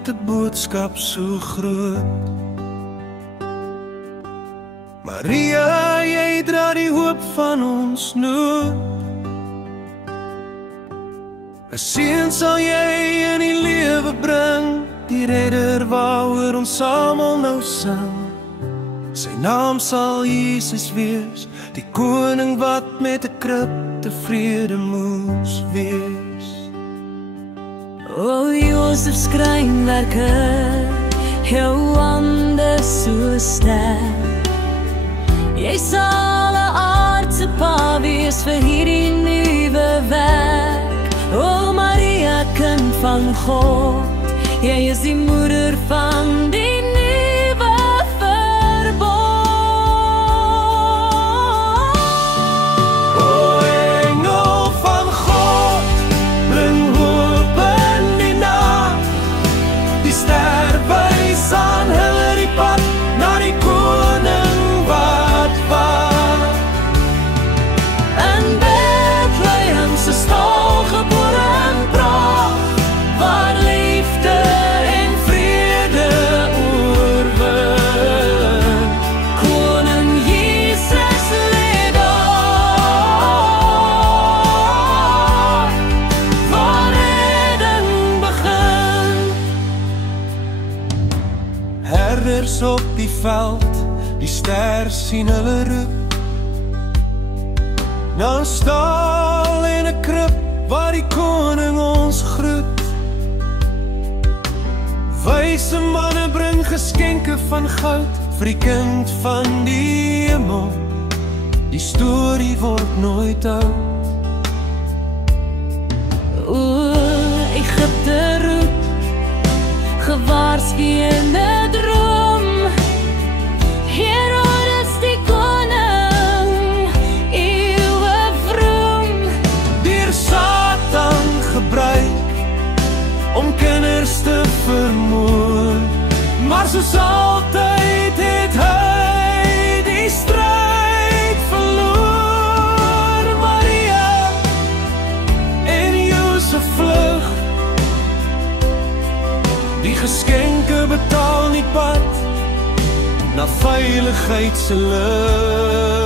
met 'n boodskap so groot. Maria, jy dra die hoop van ons nood. 'n Seun sal jy in die lewe bring, die redder waaroor ons almal nou sing. Sy naam sal Jesus wees, die koning wat met 'n krib tevrede moes wees. O Josef skrynwerke, jou hande so sterk. Jy sal 'n aardse pa wees vir hierdie nuwe werk. O Maria, kind van God, jy is die moeder van die nuwe verbond. O engel van God, bring hoop in die nag. Die ster wys aan hulle die pad na die koning wat waak. In Bethlehem se stal gebore in praag, waar liefde en vrede oorwin. Koning Jesus lê daar, waar redding begin. Herders op die veld, die ster sien hulle roep. Na 'n stal en 'n krib waar die koning ons groet. Wyse manne bring geskenke van goud vir die kind van die hemel. Die storie word nooit oud. O, Egypte roep, gewaarsku in 'n droom. Herodes die koning, eeuwe vroom. Deur Satan gebruik om kinders te vermoor, maar soos altyd het hy die stryd verloor. Maria en Josef vlug, die geskenke betaal nie pad na veiligheid se lug.